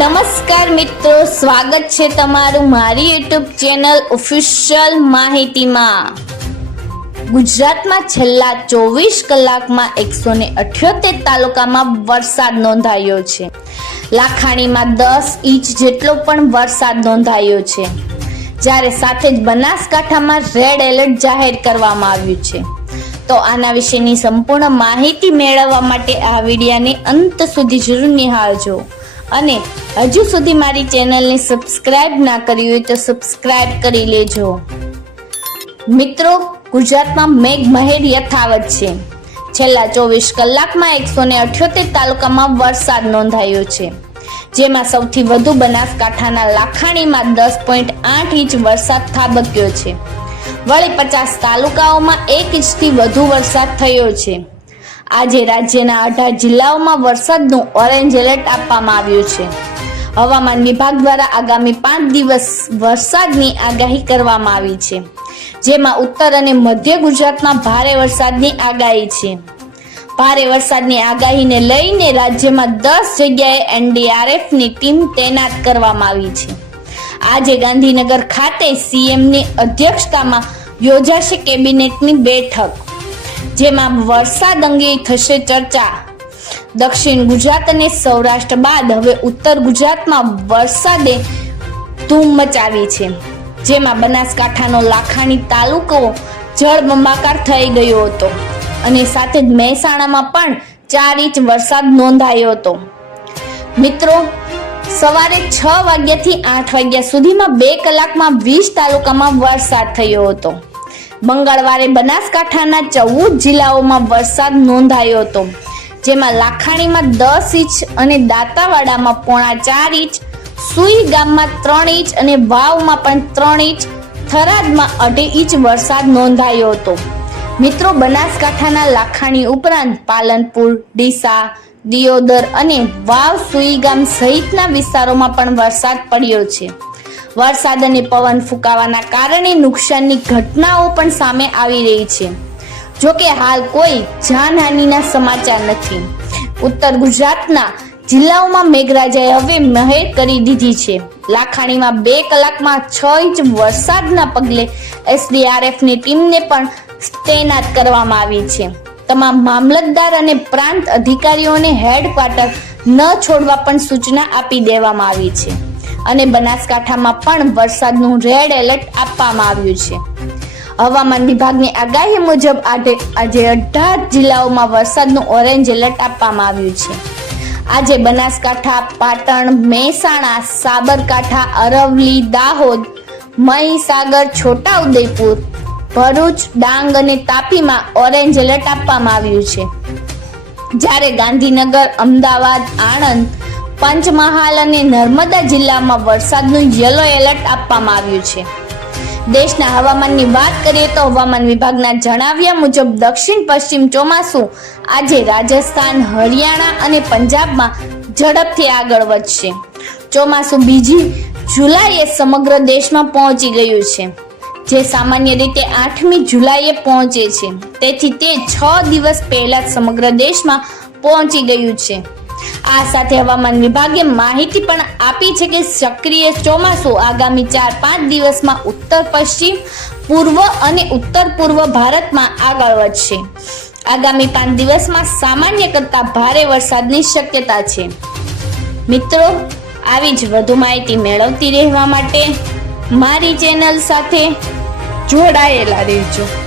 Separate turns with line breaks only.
નમસ્કાર મિત્રો, સ્વાગત છે તમારું મારી યુટ્યુબ ચેનલ ઓફિશિયલ માહિતીમાં. ગુજરાતમાં છેલ્લા ચોવીસ કલાકમાં એકસો ને અઠ્યોતેર તાલુકામાં વરસાદ નોંધાયો છે. લાખાણીમાં દસ ઇંચ જેટલો પણ વરસાદ નોંધાયો છે. જ્યારે સાથે જ બનાસકાંઠામાં રેડ એલર્ટ જાહેર કરવામાં આવ્યું છે. તો આના વિશેની સંપૂર્ણ માહિતી મેળવવા માટે આ વિડીયાને અંત સુધી જરૂર નિહાળજો. અને હજુ સુધી મારી ચેનલને સબસ્ક્રાઇબ ના કરી હોય તો સબસ્ક્રાઇબ કરી લેજો. મિત્રો, ગુજરાતમાં મેઘ મહેર યથાવત છે. છેલ્લા ચોવીસ કલાકમાં એકસો ને અઠ્યોતેર તાલુકામાં વરસાદ નોંધાયો છે. જેમાં સૌથી વધુ બનાસકાંઠાના લાખાણીમાં દસ પોઈન્ટ આઠ ઇંચ વરસાદ થાબક્યો છે. વળી પચાસ તાલુકાઓમાં એક ઇંચથી વધુ વરસાદ થયો છે. આજે રાજ્યના અઢાર જિલ્લાઓમાં વરસાદનું ઓરેન્જ એલર્ટ આપવામાં આવ્યું છે. હવામાન વિભાગ દ્વારા આગામી પાંચ દિવસ વરસાદની આગાહી કરવામાં આવી છે. જેમાં ઉત્તર અને મધ્ય ગુજરાતમાં ભારે વરસાદની આગાહી છે. ભારે વરસાદની આગાહીને લઈને રાજ્યમાં દસ જગ્યાએ એનડીઆરએફની ટીમ તૈનાત કરવામાં આવી છે. આજે ગાંધીનગર ખાતે સીએમની અધ્યક્ષતામાં યોજાશે કેબિનેટની બેઠક. જેમાં વરસાદ અંગે થશે ચર્ચા. દક્ષિણ ગુજરાત અને સૌરાષ્ટ્ર બાદ હવે ઉત્તર ગુજરાતમાં વરસાદે ધૂમ મચાવી છે. જેમાં બનાસકાંઠાનો લાખાણી તાલુકો જળબંબાકાર થઈ ગયો હતો અને સાથે જ મહેસાણામાં પણ ચાર ઇંચ વરસાદ નોંધાયો હતો. મિત્રો, સવારે છ વાગ્યાથી આઠ વાગ્યા સુધીમાં બે કલાકમાં વીસ તાલુકામાં વરસાદ થયો હતો. મંગળવારે બનાસકાંઠાના ચૌદ જિલ્લાઓમાં વરસાદ નોંધાયો હતો, જેમાં લાખાણીમાં દસ ઇંચ અને દાંતાવાડામાં પોણા ચાર ઇંચ, સુઈ ગામમાં ત્રણ ઇંચ અને વાવમાં પણ ત્રણ ઇંચ, થરાદમાં અઢી ઇંચ વરસાદ નોંધાયો હતો. મિત્રો, બનાસકાંઠાના લાખાણી ઉપરાંત પાલનપુર, ડીસા, દિયોદર અને વાવ સુઈગામ સહિતના વિસ્તારોમાં પણ વરસાદ પડ્યો છે. વરસાદ અને પવન ફૂંકાવાના કારણે નુકસાનની ઘટનાઓ પણ સામે આવી રહી છે. જોકે હાલ કોઈ જાનહાનિના સમાચાર નથી. ઉત્તર ગુજરાતના જિલ્લાઓમાં મેઘરાજાએ હવે મહેર કરી દીધી છે. લાખાણીમાં બે કલાકમાં છ ઇંચ વરસાદના પગલે એસડીઆરએફની ટીમને પણ તૈનાત કરવામાં આવી છે. તમામ મામલતદાર અને પ્રાંત અધિકારીઓને હેડક્વાર્ટર ન છોડવા પણ સૂચના આપી દેવામાં આવી છે. અને બનાસકાંઠામાં પણ વરસાદનું રેડ એલર્ટ આપવામાં આવ્યું છે. હવામાન વિભાગની આગાહી મુજબ આજે અઢાર જિલ્લાઓમાં વરસાદનું ઓરેન્જ એલર્ટ આપવામાં આવ્યું છે. આજે બનાસકાંઠા, પાટણ, મહેસાણા, સાબરકાંઠા અરવલી દાહોદ, મહીસાગર, છોટાઉદેપુર, ભરૂચ, ડાંગ અને તાપીમાં ઓરેન્જ એલર્ટ આપવામાં આવ્યું છે. જ્યારે ગાંધીનગર, અમદાવાદ, આણંદ પંચમહાલ અને નર્મદા જિલ્લામાં વરસાદનું યલો એલર્ટ આપવામાં આવ્યું છે. દેશના હવામાનની વાત કરીએ તો હવામાન વિભાગના જણાવ્યા મુજબ દક્ષિણ પશ્ચિમ ચોમાસું આજે રાજસ્થાન, હરિયાણા અને પંજાબમાં ઝડપથી આગળ વધશે. ચોમાસું બીજી જુલાઈએ સમગ્ર દેશમાં પહોંચી ગયું છે, જે સામાન્ય રીતે આઠમી જુલાઈએ પહોંચે છે. તેથી તે છ દિવસ પહેલા સમગ્ર દેશમાં પહોંચી ગયું છે. આ સાથે હવામાન વિભાગે માહિતી પણ આપી છે કે સક્રિય ચોમાસું આગામી ચાર પાંચ દિવસમાં ઉત્તર પશ્ચિમ, પૂર્વ અને ઉત્તર પૂર્વ ભારતમાં આગળ વધશે. આગામી પાંચ દિવસમાં સામાન્ય કરતાં ભારે વરસાદની શક્યતા છે. મિત્રો, આવી જ વધુ માહિતી મેળવતી રહેવા માટે મારી ચેનલ સાથે જોડાયેલા રહેજો.